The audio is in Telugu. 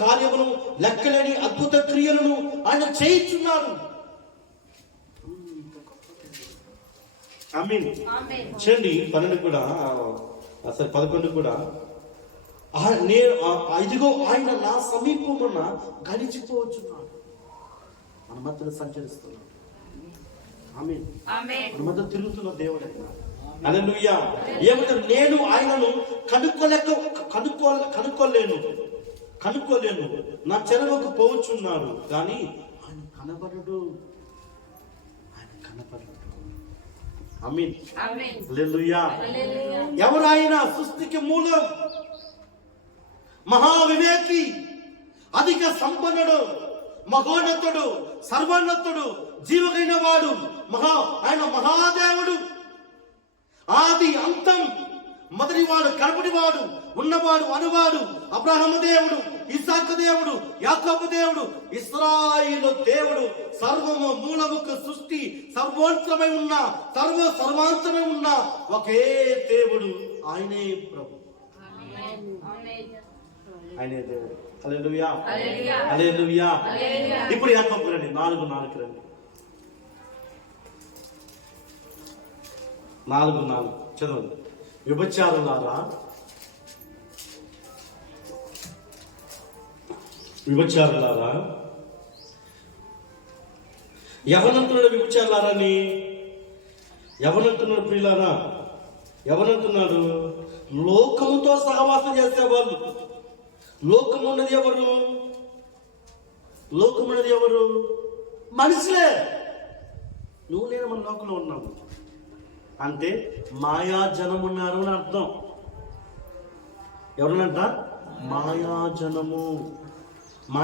కార్యమును, లెక్కలేని అద్భుత క్రియలను ఆయన చేయించున్నాడు. ఆమేన్. చూడండి 12 కూడా, అసలు 11 కూడా, ఇదిగో ఆయన నా సమీపమున గడిచిపోవచ్చున్నాడు. మన మధ్యలో సంచరిస్తున్నాడు. ఆమేన్. మన మధ్య తిరుగుతున్న దేవుడు ఆయన. హల్లెలూయా. ఏమంటారు? నేను ఆయనను కనుక్కోలేను, నా చెరవకు పోవచ్చున్నాడు, కానీ ఆయన కనబడడు. ఆమేన్. హల్లెలూయా. ఎవరు ఆయన? సృష్టికి మూలం, మహావివేకి, అధిక సంపన్నుడు, మహోన్నతుడు, సర్వోన్నతుడు, జీవకైన వాడు, ఆయన మహాదేవుడు, ఆది అంతం, మొదటివాడు, కడపటివాడు, ఉన్నవాడు, అనువాడు, అబ్రహాము దేవుడు, ఇస్సాకు దేవుడు, యాకోబు దేవుడు, ఇశ్రాయేలు దేవుడు, సర్వము మూలముకు సృష్టి, సర్వోన్నతమై ఉన్న, సర్వాంతమై ఉన్న ఒకే దేవుడు, ఆయనే ప్రభు, ఆయనే దేవుడు. హల్లెలూయా. హల్లెలూయా. ఇప్పుడు యాకోబు రండి, 4:4 రండి. 4:4 చదవండి. వ్యభిచారులారా, ఎవరంటున్నాడు? వ్యభిచారులారని ఎవరంటున్నాడు? ప్రియులారా, ఎవరంటున్నాడు? లోకముతో సహవాసం చేసేవాళ్ళు. లోకమున్నది ఎవరు? లోకమున్నది ఎవరు? మనుషులే. నువ్వు నేను మన లోకంలో ఉన్నాము అంటే మాయా జనం ఉన్నారు అని అర్థం. ఎవరనంట? మాయా జనము.